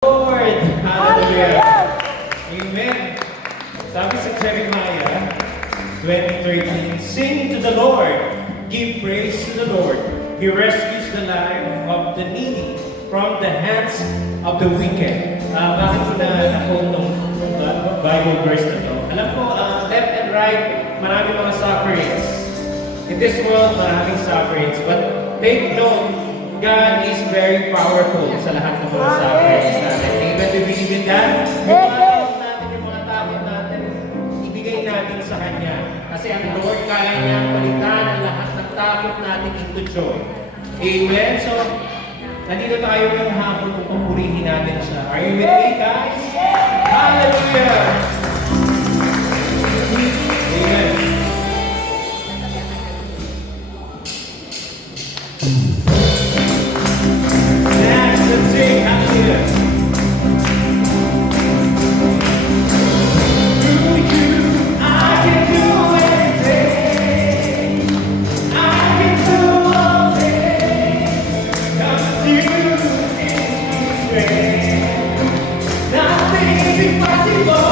Lord! Hallelujah! Amen! Sabi sa Jeremiah 20:13, sing to the Lord, give praise to the Lord. He rescues the life of the needy from the hands of the wicked. Bakit ko na-quote nung Bible verse na to? Alam ko, left and right, marami mga sufferings. In this world, maraming sufferings. But take note, God is very powerful sa lahat ng mga sufferings natin. Amen? We believe in that. Yung mga takot natin, yung mga takot natin, ibigay natin sa Kanya. Kasi ang Lord kaya niya palitan ang lahat ng takot natin into joy. Amen? So, nandito tayo ng hapon kung papurihin natin siya. Are you with me, guys? Hallelujah! Amen. Let's sing. Hallelujah. Through you, I can do anything. I can do all things. Come to you in His grace. Nothing is impossible.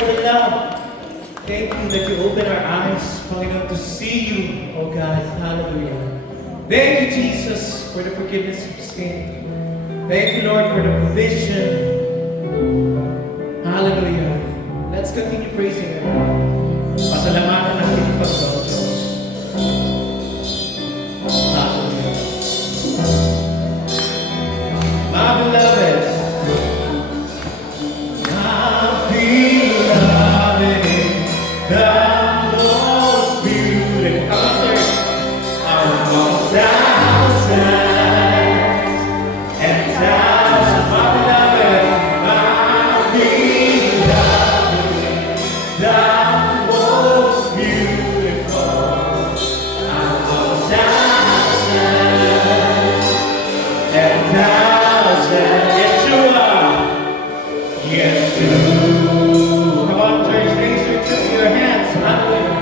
for the love. Thank you that you open our eyes, Panginoon, to see you, oh God. Hallelujah. Thank you, Jesus, for the forgiveness of sin. Thank you, Lord, for the provision. Hallelujah. Let's continue praising Him. Pasalamatan natin ang Panginoon Diyos. Hallelujah. My beloved, the most beautiful concert among thousands and thousands, my beloved, the most beautiful among thousands and thousands. Yeshua, Yeshua. Come on, church, raise your hands. Hallelujah.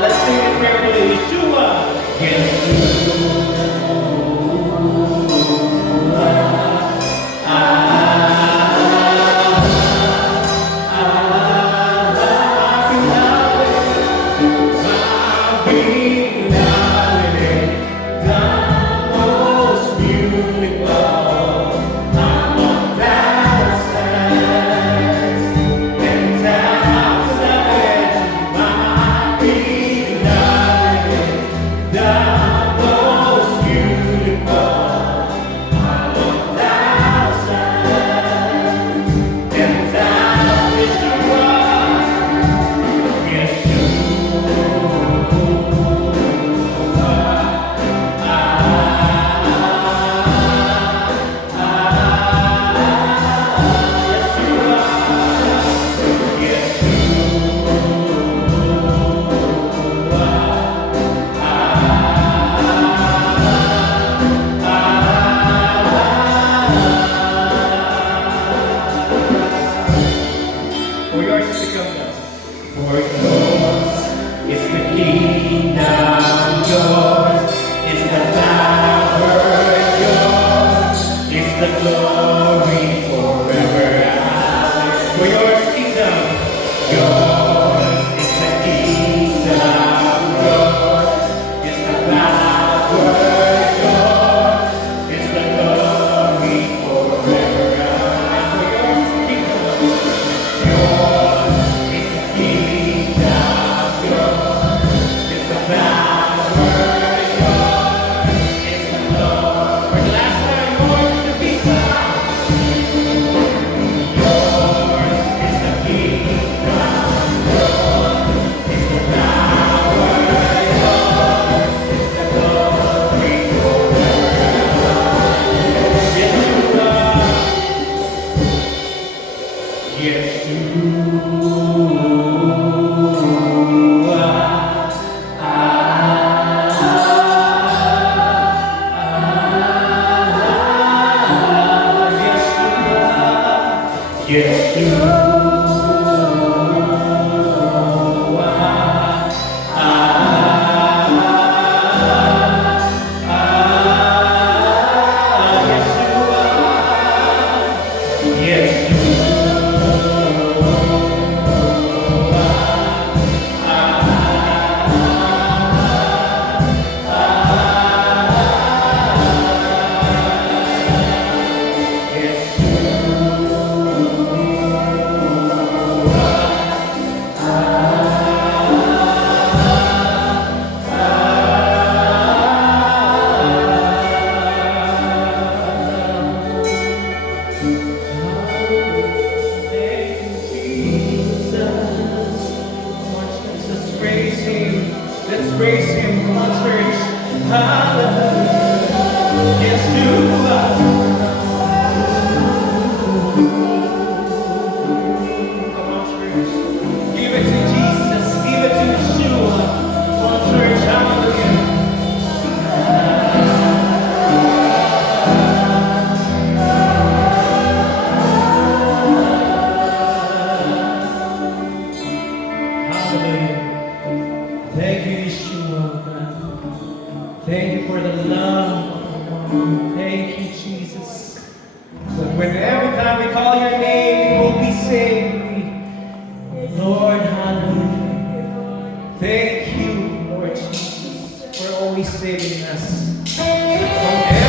Let's sing it prayerfully. Yeshua. Thank you, Jesus. But when every time we call your name, we will be saved. Lord, hallelujah. Thank you, Lord Jesus, for always saving us from